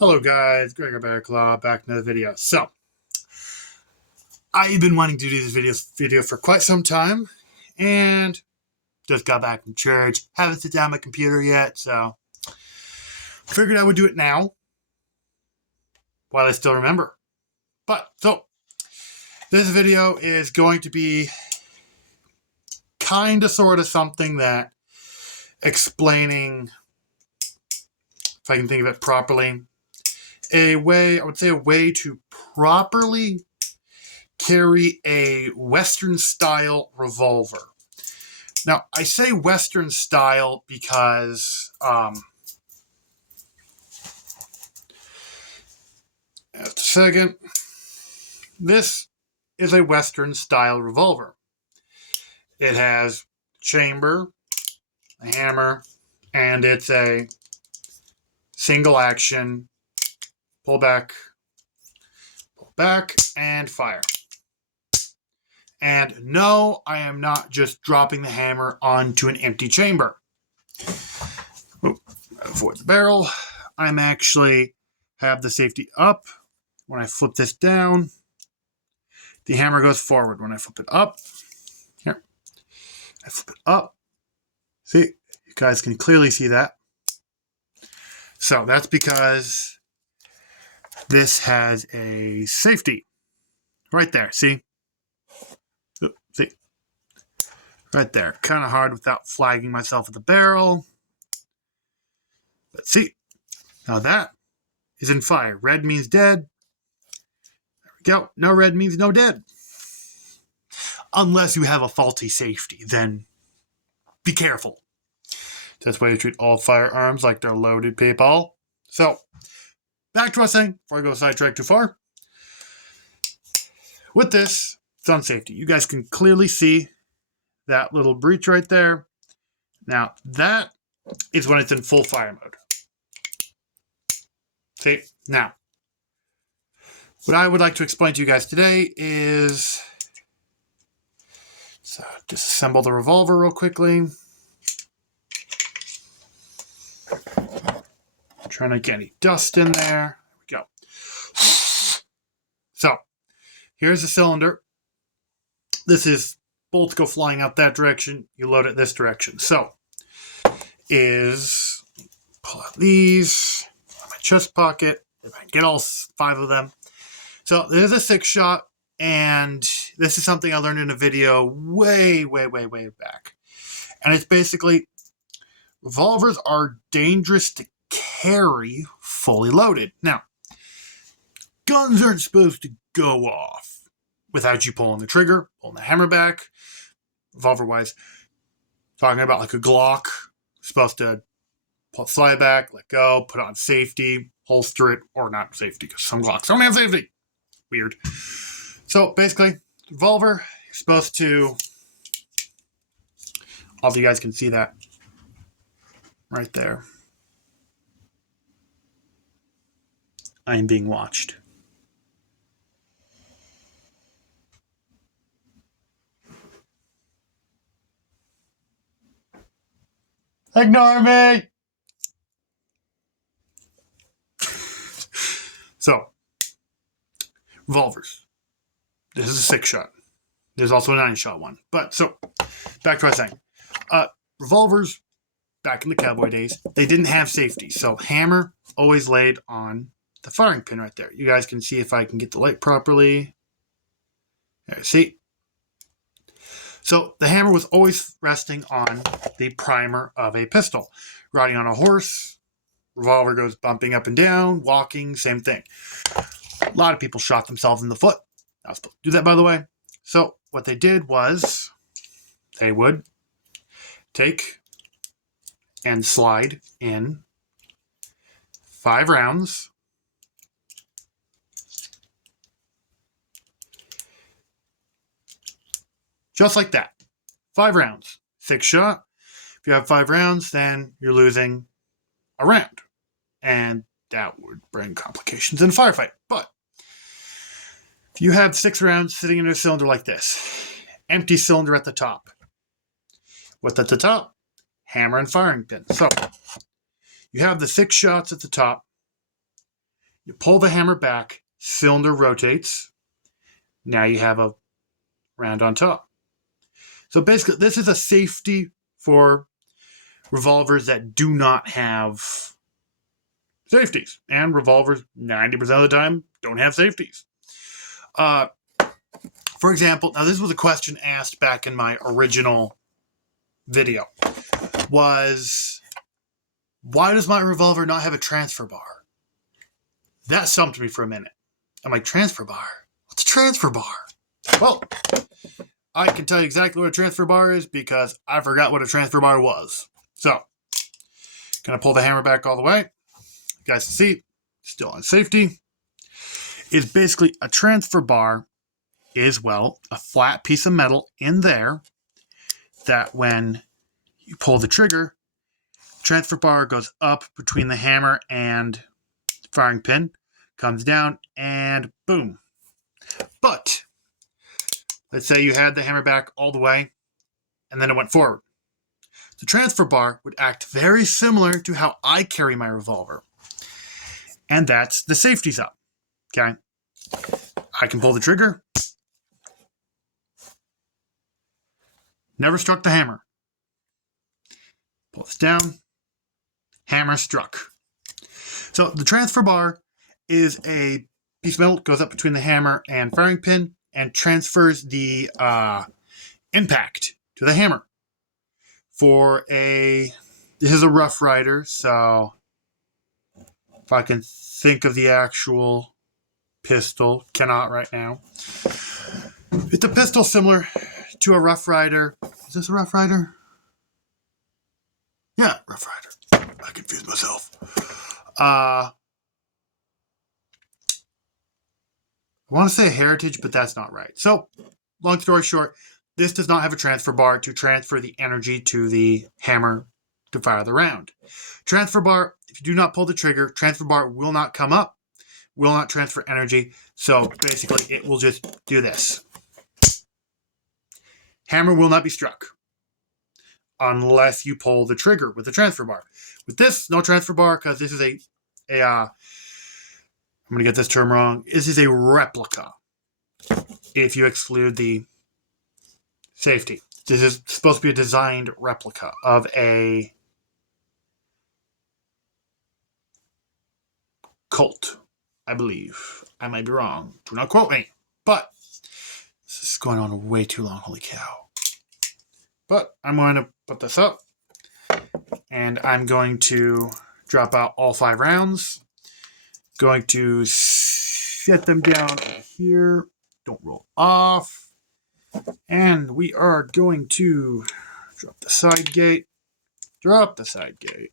Hello guys, Gregor Bearclaw back in another video. So, I've been wanting to do this video for quite some time, and just got back from church. Haven't sit down on my computer yet, so figured I would do it now, while I still remember. This video is going to be kind of sort of something that explaining, if I can think of it properly, I would say a way to properly carry a Western style revolver. Now, I say Western style because, just a second, this is a Western style revolver. It has chamber, a hammer, and it's a single action, pull back, and fire. And no, I am not just dropping the hammer onto an empty chamber. Avoid the barrel. I'm actually have the safety up. When I flip this down, the hammer goes forward. When I flip it up, here, I flip it up. See, you guys can clearly see that. So that's because this has a safety right there. See? See? Right there. Kind of hard without flagging myself at the barrel. But see? Now that is in fire. Red means dead. There we go. No red means no dead. Unless you have a faulty safety, then be careful. That's why you treat all firearms like they're loaded, people. So, back to what I was saying, before I go sidetrack too far. With this, it's on safety. You guys can clearly see that little breach right there. Now, that is when it's in full fire mode. See? Now, what I would like to explain to you guys today is... So, disassemble the revolver real quickly. Trying to get any dust in there. There we go. So, here's the cylinder. This is bolts go flying out that direction. You load it this direction. So, pull out these. My chest pocket. If I can get all 5 of them. So, there's a 6-shot. And this is something I learned in a video way back. And it's basically, revolvers are dangerous to carry fully loaded. Now, guns aren't supposed to go off without you pulling the trigger, pulling the hammer back. Revolver-wise, talking about like a Glock, supposed to fly back, let go, put it on safety, holster it, or not safety, because some Glocks don't have safety. Weird. So, basically, revolver, you're supposed to, all of you guys can see that right there. I am being watched. Ignore me! So, revolvers. This is a 6-shot. There's also a 9-shot one. But, so, back to what I was saying. Revolvers, back in the cowboy days, they didn't have safety. So, hammer always laid on the firing pin right there. You guys can see if I can get the light properly. There, see? So the hammer was always resting on the primer of a pistol. Riding on a horse, revolver goes bumping up and down, walking, same thing. A lot of people shot themselves in the foot. I was supposed to do that, by the way. So what they did was they would take and slide in 5 rounds. Just like that. 5 rounds. 6-shot. If you have 5 rounds, then you're losing a round. And that would bring complications in a firefight. But if you have 6 rounds sitting in a cylinder like this, empty cylinder at the top. What's at the top? Hammer and firing pin. So you have the 6 shots at the top. You pull the hammer back, cylinder rotates. Now you have a round on top. So basically, this is a safety for revolvers that do not have safeties. And revolvers, 90% of the time, don't have safeties. For example, now this was a question asked back in my original video, was why does my revolver not have a transfer bar? That stumped me for a minute. I'm like, transfer bar? What's a transfer bar? Well, I can tell you exactly what a transfer bar is because I forgot what a transfer bar was. So, gonna pull the hammer back all the way. You guys can see, still on safety. Is basically a transfer bar is, well, a flat piece of metal in there that when you pull the trigger, transfer bar goes up between the hammer and firing pin, comes down, and boom. But let's say you had the hammer back all the way, and then it went forward. The transfer bar would act very similar to how I carry my revolver. And that's the safety's up. Okay? I can pull the trigger. Never struck the hammer. Pull this down. Hammer struck. So the transfer bar is a piece of metal that goes up between the hammer and firing pin and transfers the impact to the hammer. This is a Rough Rider, so if I can think of the actual pistol, cannot right now. It's a pistol similar to a Rough Rider. Is this a Rough Rider? Yeah, Rough Rider. I confused myself. I want to say a Heritage, but that's not right. So, long story short, this does not have a transfer bar to transfer the energy to the hammer to fire the round. Transfer bar, if you do not pull the trigger, transfer bar will not come up, will not transfer energy. So basically, it will just do this. Hammer will not be struck unless you pull the trigger with the transfer bar. With this, no transfer bar because this is I'm going to get this term wrong. This is a replica if you exclude the safety. This is supposed to be a designed replica of a Colt, I believe. I might be wrong. Do not quote me. But this is going on way too long. Holy cow. But I'm going to put this up. And I'm going to drop out all 5 rounds. Going to set them down here. Don't roll off. And we are going to drop the side gate. Drop the side gate.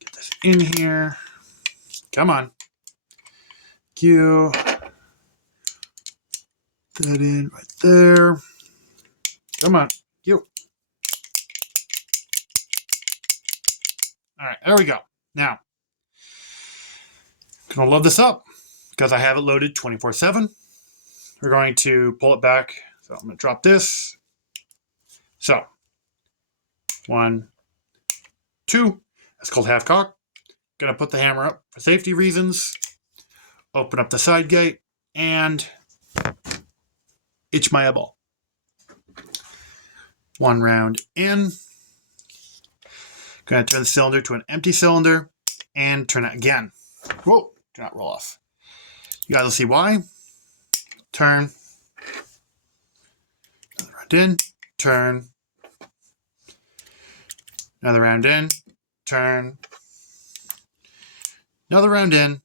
Get this in here. Come on. Q. Put that in right there. Come on. Q. All right, there we go. Now, I'm going to load this up because I have it loaded 24/7. We're going to pull it back. So I'm going to drop this. So, 1, 2. That's called half cock. Going to put the hammer up for safety reasons. Open up the side gate and itch my eyeball. 1 round in. Going to turn the cylinder to an empty cylinder and turn it again. Whoa, do not roll off. You guys will see why. Turn. Another round in. Turn. Another round in. Turn. Another round in.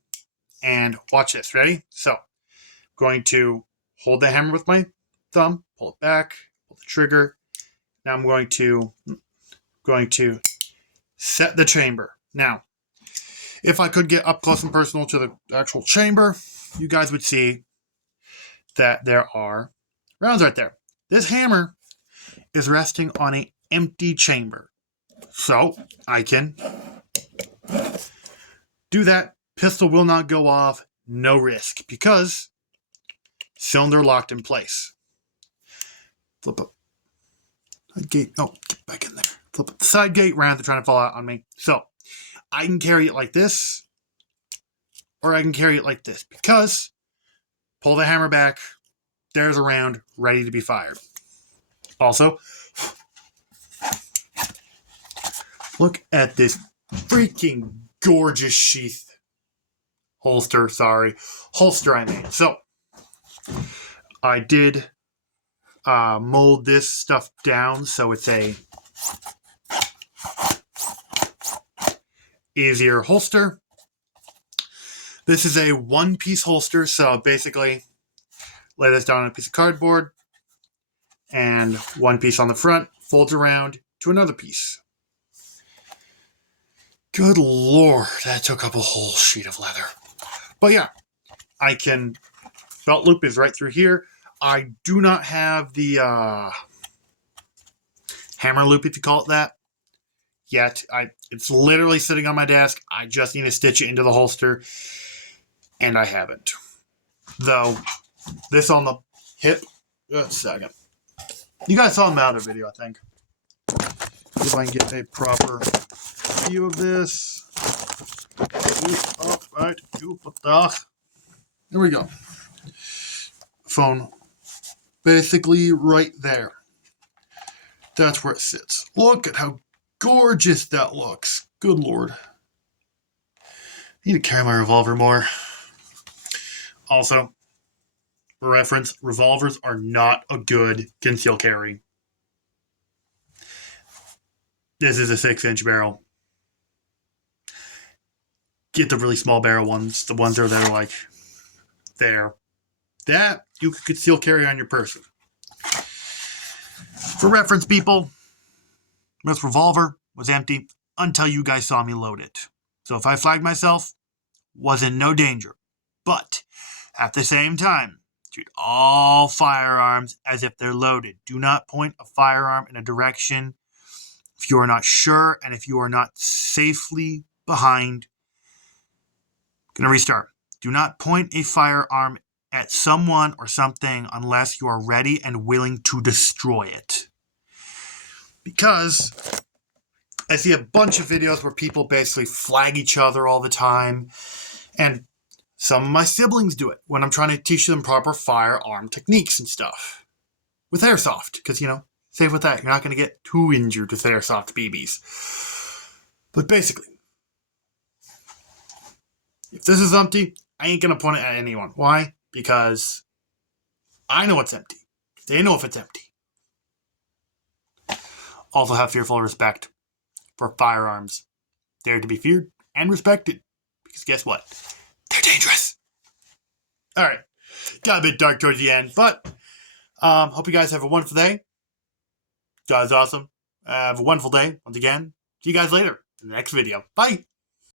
And watch this. Ready? So, I'm going to hold the hammer with my thumb. Pull it back. Pull the trigger. Now I'm going to set the chamber. Now, if I could get up close and personal to the actual chamber, you guys would see that there are rounds right there. This hammer is resting on an empty chamber. So, I can do that. Pistol will not go off. No risk. Because cylinder locked in place. Flip up. Gate. Oh, get back in there. Flip up the side gate. Rounds are trying to fall out on me. So, I can carry it like this. or I can carry it like this, because pull the hammer back, there's a round ready to be fired. Also, look at this freaking gorgeous holster I made. So, I did mold this stuff down so it's a easier holster. This is a one-piece holster, so basically lay this down on a piece of cardboard, and one piece on the front folds around to another piece. Good lord, that took up a whole sheet of leather. But yeah, belt loop is right through here. I do not have the hammer loop, if you call it that, yet. It's literally sitting on my desk. I just need to stitch it into the holster, and I haven't. Though, this on the hip, just a second. You guys saw in the other video, I think. See if I can get a proper view of this. Here we go. Phone basically right there. That's where it sits. Look at how gorgeous that looks. Good lord. I need to carry my revolver more. Also, for reference, revolvers are not a good concealed carry. This is a 6-inch barrel. Get the really small barrel ones, the ones that are like there. That you could conceal carry on your person. For reference, people, this revolver was empty until you guys saw me load it. So if I flagged myself, was in no danger. But at the same time, treat all firearms as if they're loaded. Do not point a firearm in a direction if you are not sure and if you are not safely behind. Gonna restart. Do not point a firearm at someone or something unless you are ready and willing to destroy it. Because I see a bunch of videos where people basically flag each other all the time, and some of my siblings do it when I'm trying to teach them proper firearm techniques and stuff. With airsoft, because, safe with that. You're not going to get too injured with airsoft BBs. But basically, if this is empty, I ain't going to point it at anyone. Why? Because I know it's empty. They know if it's empty. Also have fearful respect for firearms. They're to be feared and respected. Because guess what? They're dangerous. Alright. Got a bit dark towards the end, but hope you guys have a wonderful day. God is awesome. Have a wonderful day once again. See you guys later in the next video. Bye.